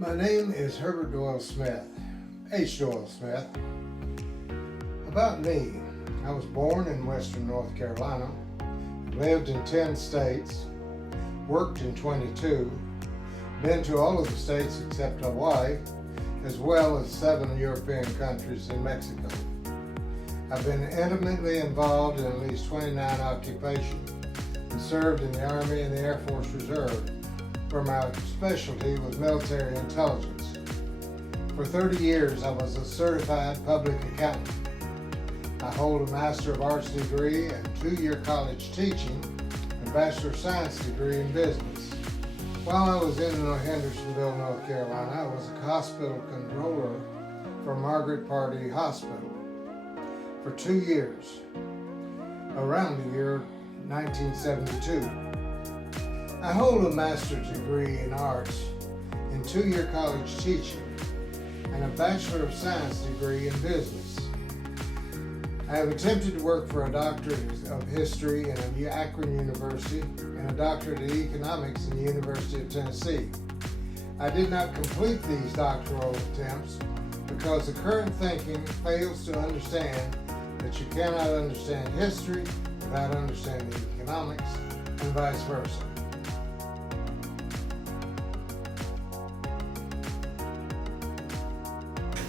My name is Herbert Doyle Smith, H. Doyle Smith. About me, I was born in western North Carolina, lived in 10 states, worked in 22, been to all of the states except Hawaii, as well as 7 European countries and Mexico. I've been intimately involved in at least 29 occupations and served in the Army and the Air Force Reserve, where my specialty was military intelligence. For 30 years, I was a certified public accountant. I hold a Master of Arts degree and 2-year college teaching and Bachelor of Science degree in business. While I was in Hendersonville, North Carolina, I was a hospital controller for Margaret Party Hospital for 2 years, around the year 1972. I hold a master's degree in arts and 2-year college teaching and a Bachelor of Science degree in business. I have attempted to work for a doctorate of history in Akron University and a doctorate in economics in the University of Tennessee. I did not complete these doctoral attempts because the current thinking fails to understand that you cannot understand history without understanding economics and vice versa.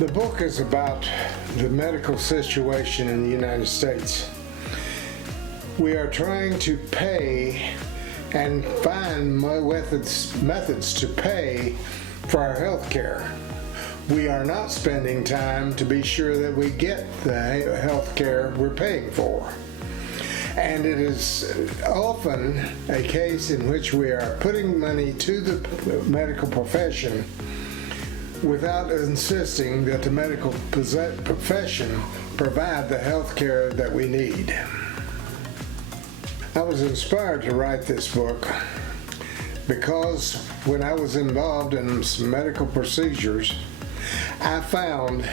The book is about the medical situation in the United States. We are trying to pay and find methods to pay for our health care. We are not spending time to be sure that we get the health care we're paying for. And it is often a case in which we are putting money to the medical profession without insisting that the medical profession provide the health care that we need. I was inspired to write this book because when I was involved in some medical procedures, I found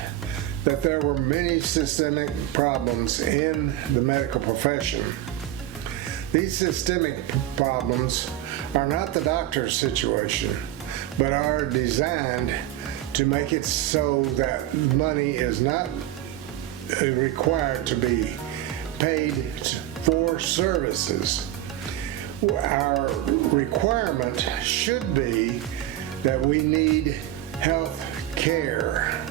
that there were many systemic problems in the medical profession. These systemic problems are not the doctor's situation, but are designed to make it so that money is not required to be paid for services. Our requirement should be that we need health care.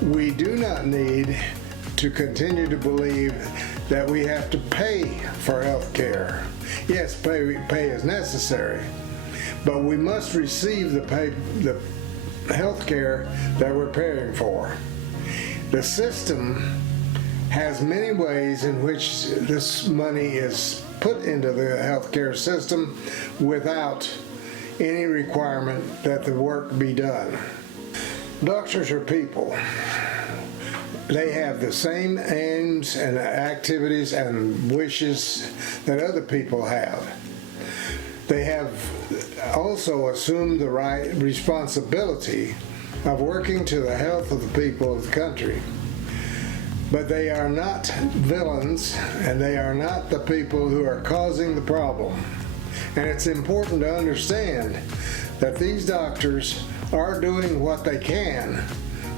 We do not need to continue to believe that we have to pay for health care. Yes, pay is necessary, but we must receive the health care that we're paying for. The system has many ways in which this money is put into the health care system without any requirement that the work be done. Doctors are people. They have the same aims and activities and wishes that other people have. They have also assumed the responsibility of working to the health of the people of the country. But they are not villains, and they are not the people who are causing the problem. And it's important to understand that these doctors are doing what they can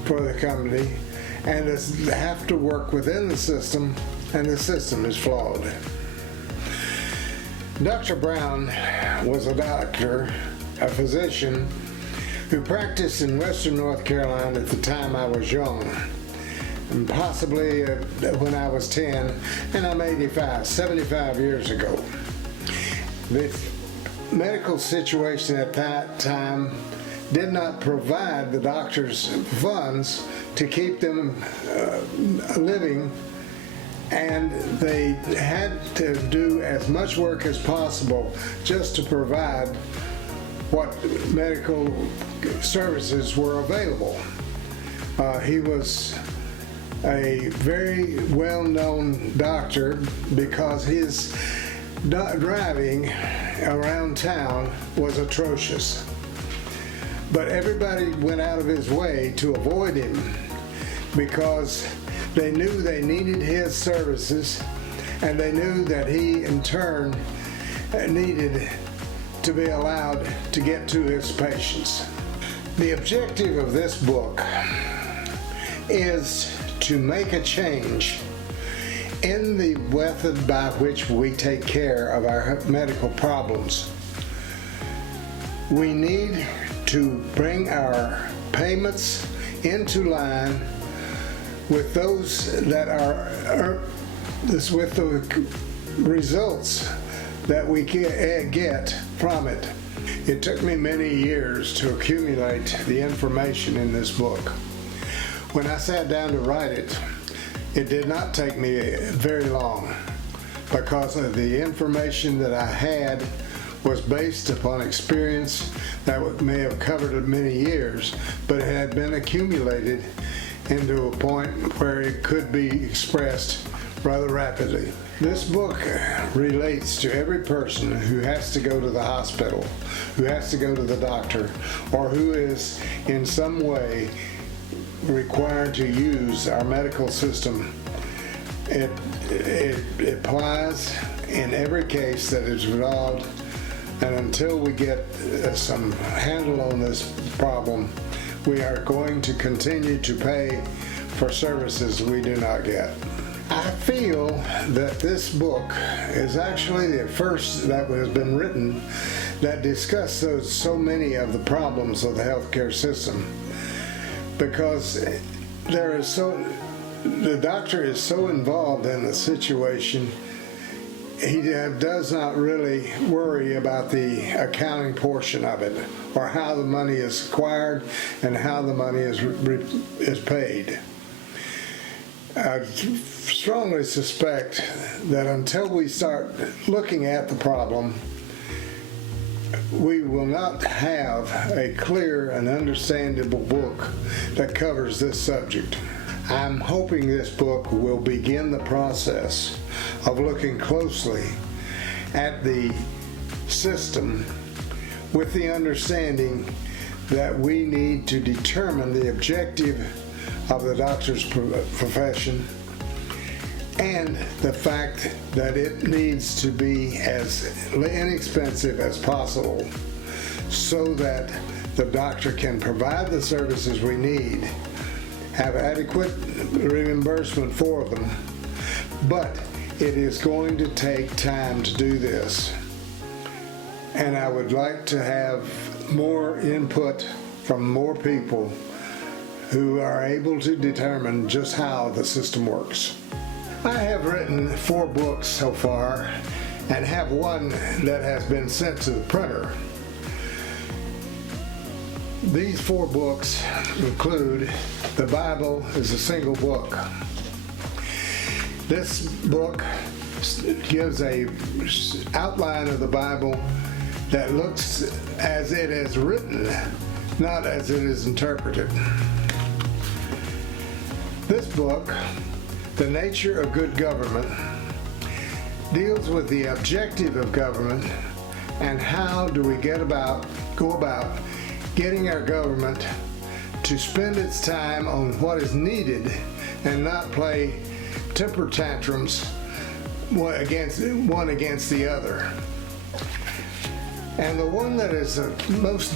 for the company and have to work within the system, and the system is flawed. Dr. Brown was a doctor, a physician, who practiced in western North Carolina at the time I was young, and possibly when I was 10, and I'm 75 years ago. The medical situation at that time did not provide the doctors funds to keep them living, and they had to do as much work as possible just to provide what medical services were available. He was a very well-known doctor because his driving around town was atrocious. But everybody went out of his way to avoid him because they knew they needed his services, and they knew that he in turn needed to be allowed to get to his patients. The objective of this book is to make a change in the method by which we take care of our medical problems. We need to bring our payments into line with those that are with the results that we get from it. It took me many years to accumulate the information in this book. When I sat down to write it, it did not take me very long, because of the information that I had was based upon experience that may have covered many years, but it had been accumulated into a point where it could be expressed rather rapidly. This book relates to every person who has to go to the hospital, who has to go to the doctor, or who is in some way required to use our medical system. It applies in every case that is involved, and until we get some handle on this problem, we are going to continue to pay for services we do not get. I feel that this book is actually the first that has been written that discusses so many of the problems of the healthcare system, because the doctor is so involved in the situation, he does not really worry about the accounting portion of it, or how the money is acquired and how the money is paid. I strongly suspect that until we start looking at the problem, we will not have a clear and understandable book that covers this subject. I'm hoping this book will begin the process of looking closely at the system with the understanding that we need to determine the objective of the doctor's profession, and the fact that it needs to be as inexpensive as possible so that the doctor can provide the services we need, have adequate reimbursement for them, but it is going to take time to do this. And I would like to have more input from more people who are able to determine just how the system works. I have written 4 books so far and have one that has been sent to the printer. These 4 books include the Bible is a single book. This book gives a outline of the Bible that looks as it is written, not as it is interpreted. This book, The Nature of Good Government, deals with the objective of government and how do we go about getting our government to spend its time on what is needed and not play temper tantrums one against the other. And the one that is the most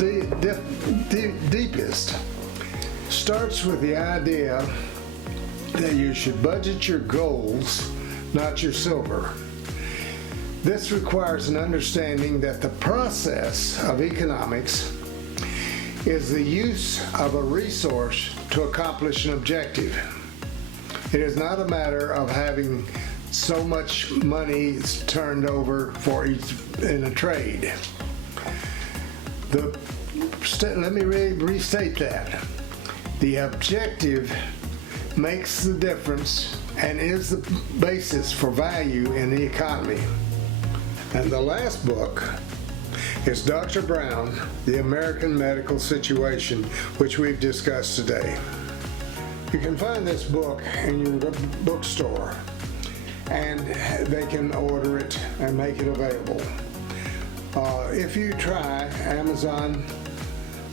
deepest starts with the idea that you should budget your goals, not your silver. This requires an understanding that the process of economics is the use of a resource to accomplish an objective. It is not a matter of having so much money turned over for each in a trade. Let me restate that. The objective makes the difference and is the basis for value in the economy. And the last book is Dr. Brown, The American Medical Situation, which we've discussed today. You can find this book in your bookstore, and they can order it and make it available. If you try Amazon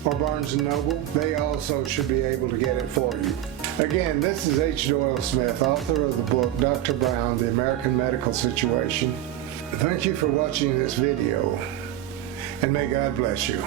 or Barnes & Noble, they also should be able to get it for you. Again, this is H. Doyle Smith, author of the book Dr. Brown, The American Medical Situation. Thank you for watching this video, and may God bless you.